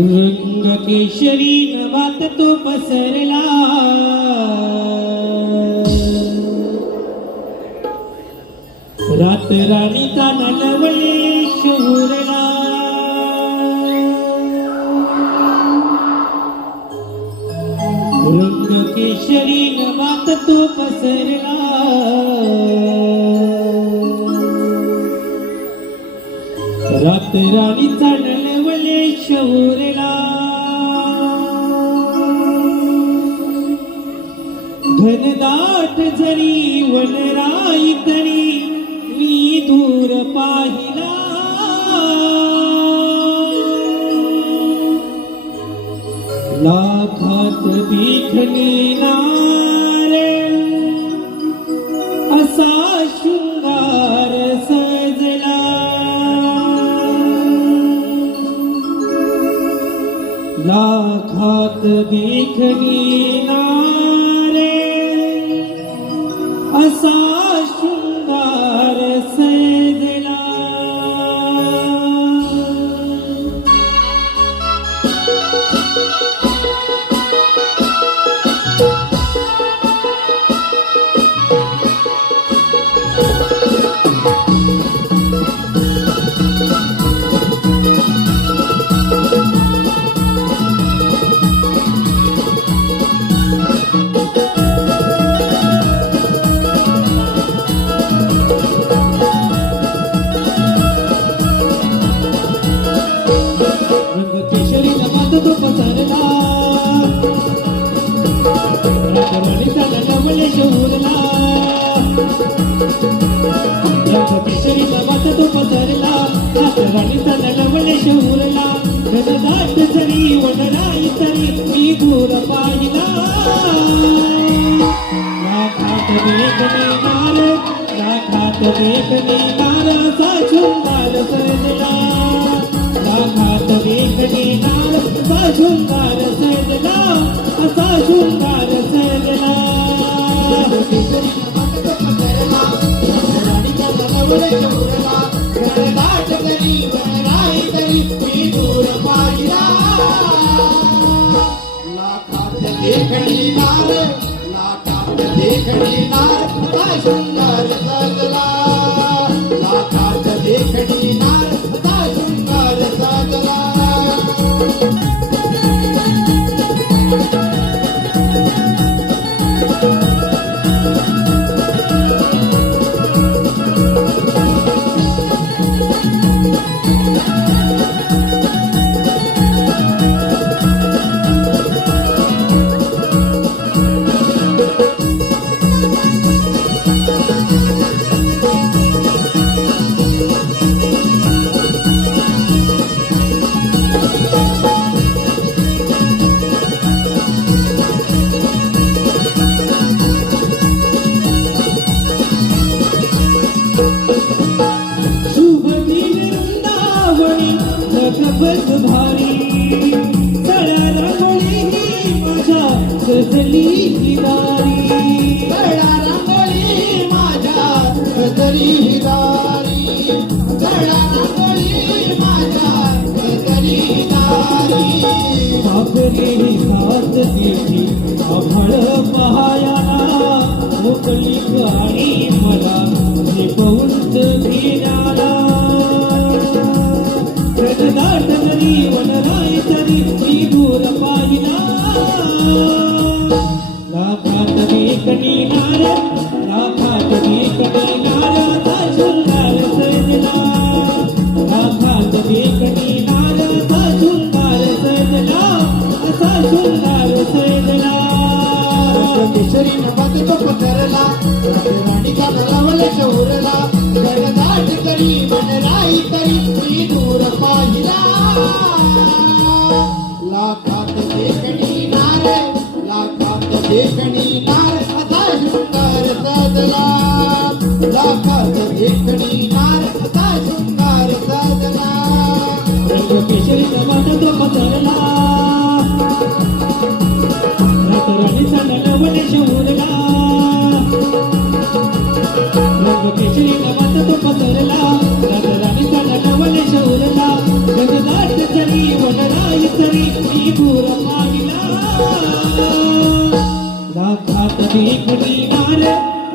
रंग केशरी नवात तो पसरला. रात राणीचा नलवळे शोरला रंग राणीचा नलवले शौरला घनदाट जरी वनराई तरी मी दूर पाहिला. लाखात देखणी खात देखणी नारे असा राजवाडीचा नवले शोरला घनदाट सरी वनराई तरी मी दूर पाहिला लाखात देखणे नार लाखात देखणे नार असा शृंगार सजला लाखात देखणे नार असा शृंगार सजला असा शृंगार देखणी नार लाखात काय सुंदर सजला लाखात देखणी वृंदावनी नखबस भारी सळ्या रांगोळी माझ्या सजली किनारी गळा रांगोळी माझ्या हिदारी माझ्या हिदारी साथ आभाळ मोकळी गाणी नवात तो पसरला राणीचा नलावले शौरला गडदाट करी बनराई करी ती दूर पाहिला. लाखात देखणी नार लाखात देखणी नार असा शृंगार सजला. लाखात देखणी नार असा शृंगार सजला. रंग केशरी नवात तो पसरला रातराणीचा नलवले शोधला रंग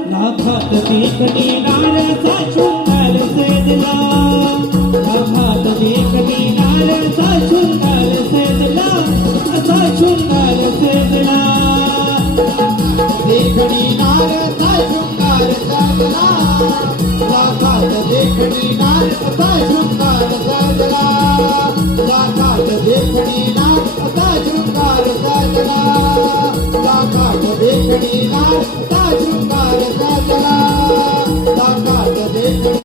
लाभात देखणे नारचा शृंगार सेदला लाभात देखणे नारचा शृंगार सेदला असा शृंगार सेदला देखणी नारचा शृंगार सेदला लाभात देखणी नारचा शृंगार सेदला लाभात देखणी